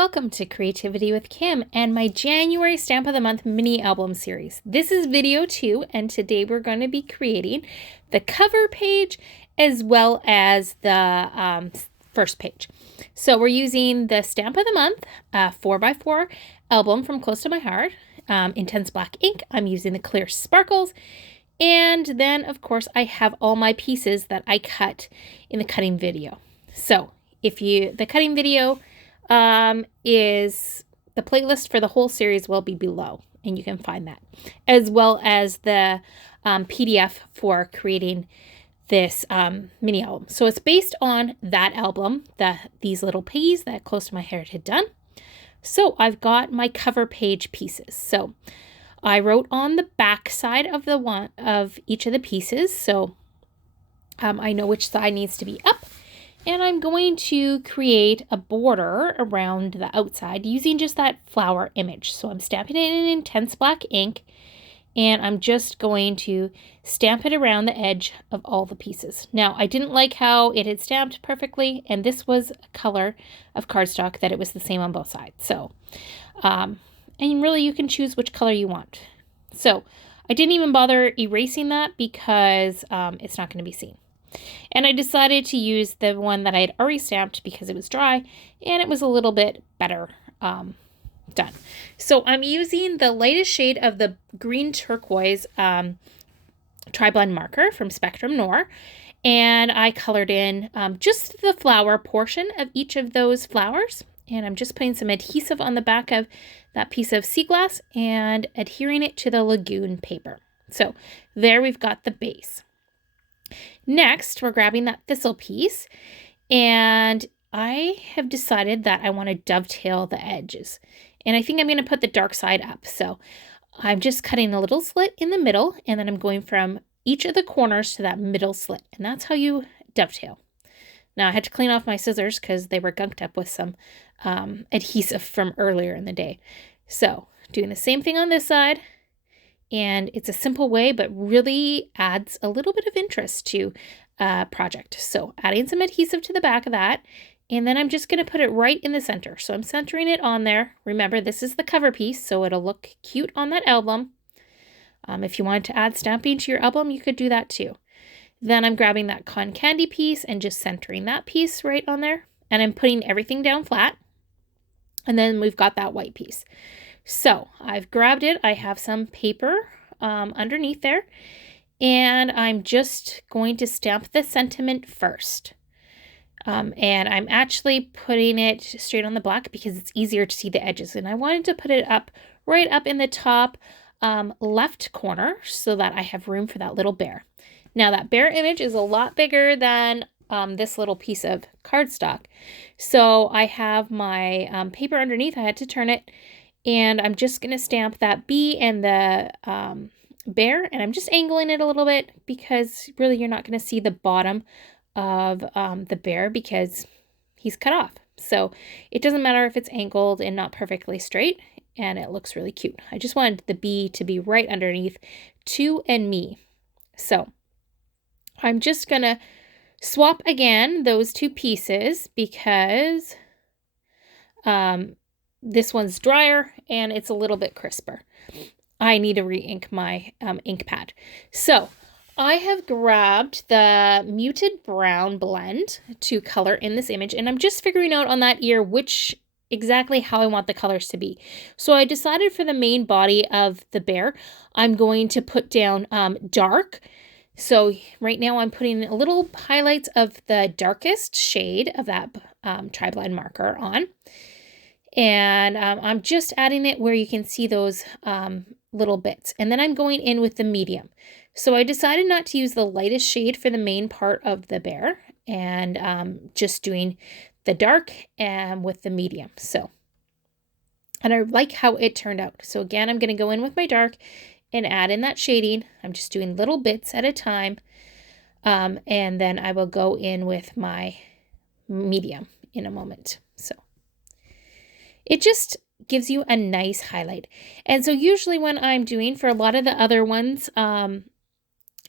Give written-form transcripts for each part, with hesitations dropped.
Welcome to Creativity with Kim and my January Stamp of the Month mini album series. This is video 2, and today we're going to be creating the cover page as well as the first page. So we're using the Stamp of the Month 4x4 album from Close to My Heart, Intense Black ink. I'm using the clear sparkles. And then, of course, I have all my pieces that I cut in the cutting video. So the cutting video is the playlist for the whole series will be below, and you can find that, as well as the PDF for creating this mini album. So it's based on that album, these little piggies that Close to My Heart had done. So I've got my cover page pieces. So I wrote on the back side of each of the pieces, so I know which side needs to be up. And I'm going to create a border around the outside using just that flower image. So I'm stamping it in Intense Black ink, and I'm just going to stamp it around the edge of all the pieces. Now, I didn't like how it had stamped perfectly, and this was a color of cardstock that it was the same on both sides. So, and really you can choose which color you want. So I didn't even bother erasing that because it's not going to be seen. And I decided to use the one that I had already stamped because it was dry and it was a little bit better done. So I'm using the lightest shade of the green turquoise tri-blend marker from Spectrum Noir, and I colored in just the flower portion of each of those flowers, and I'm just putting some adhesive on the back of that piece of sea glass and adhering it to the lagoon paper. So there we've got the base. Next, we're grabbing that thistle piece, and I have decided that I want to dovetail the edges, and I think I'm going to put the dark side up. So I'm just cutting a little slit in the middle, and then I'm going from each of the corners to that middle slit, and that's how you dovetail. Now, I had to clean off my scissors because they were gunked up with some adhesive from earlier in the day. So doing the same thing on this side. And it's a simple way, but really adds a little bit of interest to a project. So adding some adhesive to the back of that, and then I'm just going to put it right in the center. So I'm centering it on there. Remember, this is the cover piece, so it'll look cute on that album. If you wanted to add stamping to your album, you could do that too. Then I'm grabbing that cotton candy piece and just centering that piece right on there. And I'm putting everything down flat. And then we've got that white piece. So I've grabbed it. I have some paper underneath there, and I'm just going to stamp the sentiment first. And I'm actually putting it straight on the black because it's easier to see the edges. And I wanted to put it up right up in the top left corner so that I have room for that little bear. Now that bear image is a lot bigger than this little piece of cardstock. So I have my paper underneath. I had to turn it. And I'm just going to stamp that bee and the bear, and I'm just angling it a little bit because really you're not going to see the bottom of the bear because he's cut off. So it doesn't matter if it's angled and not perfectly straight, and it looks really cute. I just wanted the bee to be right underneath Tu and me. So I'm just going to swap again those two pieces because this one's drier and it's a little bit crisper. I need to re-ink my ink pad. So I have grabbed the muted brown blend to color in this image, and I'm just figuring out on that ear exactly how I want the colors to be. So I decided for the main body of the bear, I'm going to put down dark. So right now I'm putting a little highlights of the darkest shade of that tri-blend marker on. And I'm just adding it where you can see those little bits. And then I'm going in with the medium. So I decided not to use the lightest shade for the main part of the bear and just doing the dark and with the medium. So, and I like how it turned out. So again, I'm going to go in with my dark and add in that shading. I'm just doing little bits at a time. And then I will go in with my medium in a moment. So it just gives you a nice highlight. And so usually when I'm doing for a lot of the other ones,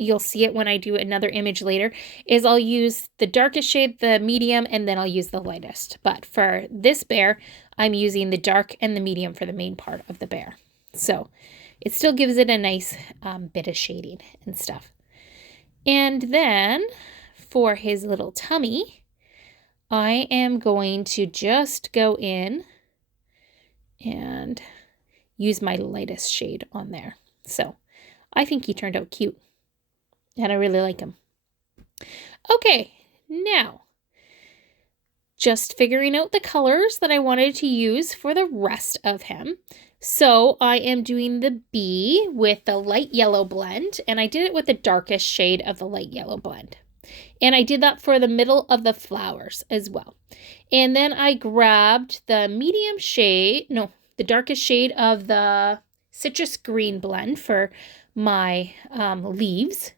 you'll see it when I do another image later, is I'll use the darkest shade, the medium, and then I'll use the lightest. But for this bear, I'm using the dark and the medium for the main part of the bear. So it still gives it a nice bit of shading and stuff. And then for his little tummy, I am going to just go in and use my lightest shade on there. So I think he turned out cute, and I really like him. Okay, now just figuring out the colors that I wanted to use for the rest of him. So I am doing the bee with the light yellow blend, and I did it with the darkest shade of the light yellow blend. And I did that for the middle of the flowers as well. And then I grabbed the medium shade, no, the darkest shade of the citrus green blend for my leaves.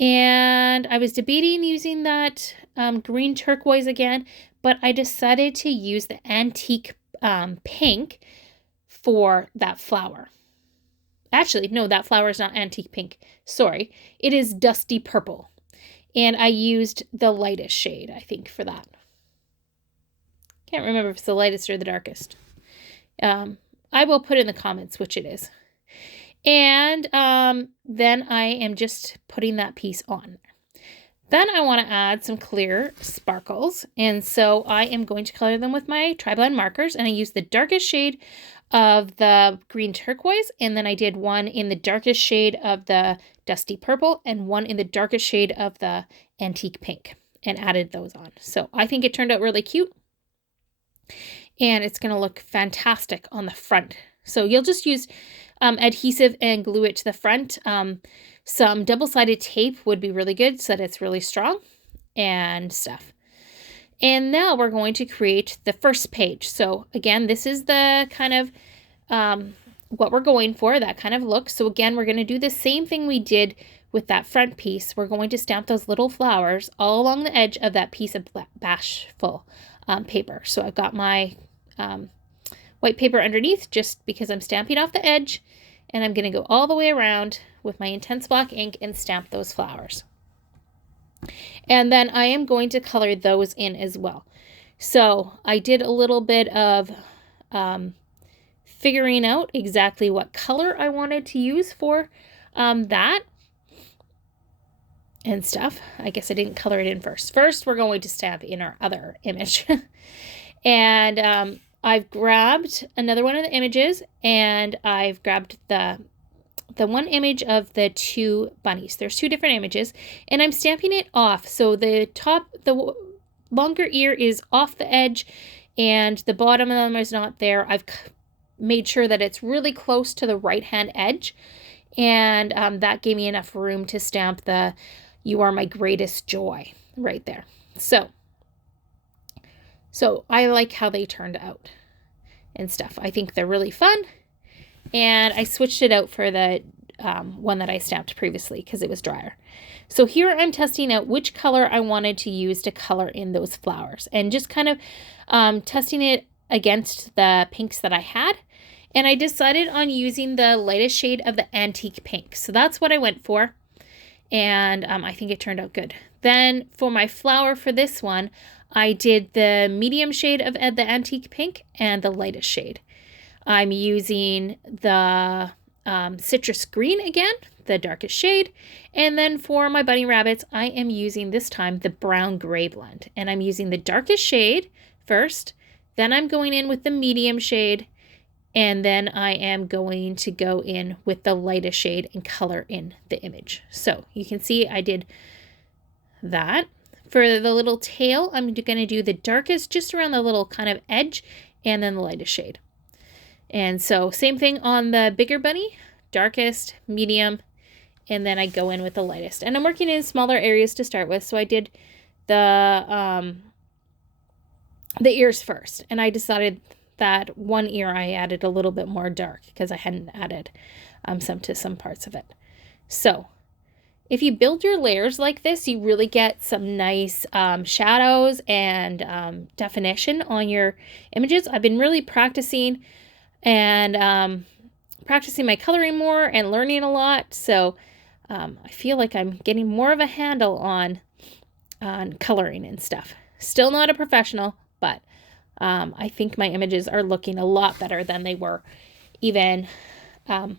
And I was debating using that green turquoise again, but I decided to use the antique pink for that flower. Actually, no, that flower is not antique pink. Sorry, it is dusty purple. And I used the lightest shade, I think, for that. Can't remember if it's the lightest or the darkest. I will put in the comments which it is. And then I am just putting that piece on. Then I want to add some clear sparkles. And so I am going to color them with my tri-blend markers. And I used the darkest shade of the green turquoise. And then I did one in the darkest shade of the dusty purple and one in the darkest shade of the antique pink, and added those on. So I think it turned out really cute. And it's going to look fantastic on the front. So you'll just use adhesive and glue it to the front. Some double-sided tape would be really good so that it's really strong and stuff. And now we're going to create the first page. So again, this is the kind of what we're going for, that kind of look. So again, we're going to do the same thing we did with that front piece. We're going to stamp those little flowers all along the edge of that piece of bashful paper. So I've got my white paper underneath just because I'm stamping off the edge, and I'm going to go all the way around with my intense black ink and stamp those flowers. And then I am going to color those in as well. So I did a little bit of figuring out exactly what color I wanted to use for that and stuff. I guess I didn't color it in first. First, we're going to stamp in our other image. And I've grabbed another one of the images, and I've grabbed the one image of the two bunnies. There's two different images, and I'm stamping it off. So the longer ear is off the edge, and the bottom of them is not there. I've made sure that it's really close to the right-hand edge, and that gave me enough room to stamp the "You Are My Greatest Joy" right there. So I like how they turned out and stuff. I think they're really fun. And I switched it out for the one that I stamped previously because it was drier. So here I'm testing out which color I wanted to use to color in those flowers, and just kind of testing it against the pinks that I had. And I decided on using the lightest shade of the antique pink. So that's what I went for. And I think it turned out good. Then for my flower for this one, I did the medium shade of the antique pink and the lightest shade. I'm using the citrus green again, the darkest shade. And then for my bunny rabbits, I am using this time the brown gray blend. And I'm using the darkest shade first. Then I'm going in with the medium shade. And then I am going to go in with the lightest shade and color in the image. So you can see I did that. For the little tail, I'm going to do the darkest just around the little kind of edge, and then the lightest shade. And so same thing on the bigger bunny, darkest, medium, and then I go in with the lightest. And I'm working in smaller areas to start with. So I did the ears first, and I decided that one ear I added a little bit more dark because I hadn't added some parts of it. So if you build your layers like this, you really get some nice shadows and definition on your images. I've been really practicing and practicing my coloring more and learning a lot. So I feel like I'm getting more of a handle on coloring and stuff. Still not a professional, but I think my images are looking a lot better than they were even a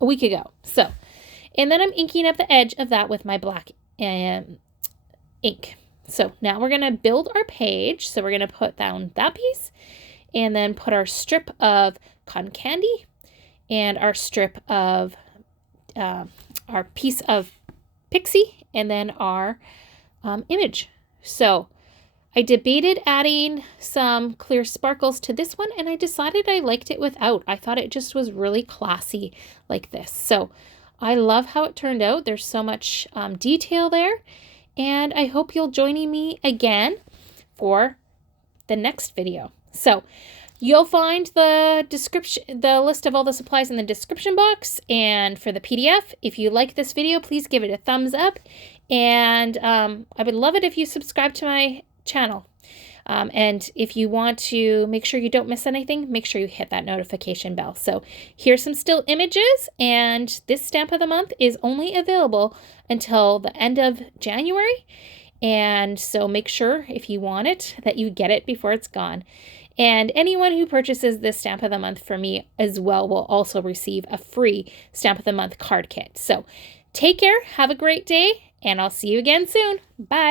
week ago. So, and then I'm inking up the edge of that with my black ink. So now we're going to build our page. So we're going to put down that piece and then put our strip of cotton candy and our strip of our piece of pixie and then our image. So I debated adding some clear sparkles to this one, and I decided I liked it without. I thought it just was really classy like this. So I love how it turned out. There's so much detail there, and I hope you'll join me again for the next video. So you'll find the list of all the supplies in the description box, and for the PDF. If you like this video, please give it a thumbs up, and I would love it if you subscribe to my channel. And if you want to make sure you don't miss anything, make sure you hit that notification bell. So here's some still images, and this stamp of the month is only available until the end of January. And so make sure if you want it that you get it before it's gone. And anyone who purchases this stamp of the month for me as well will also receive a free stamp of the month card kit. So take care, have a great day, and I'll see you again soon. Bye.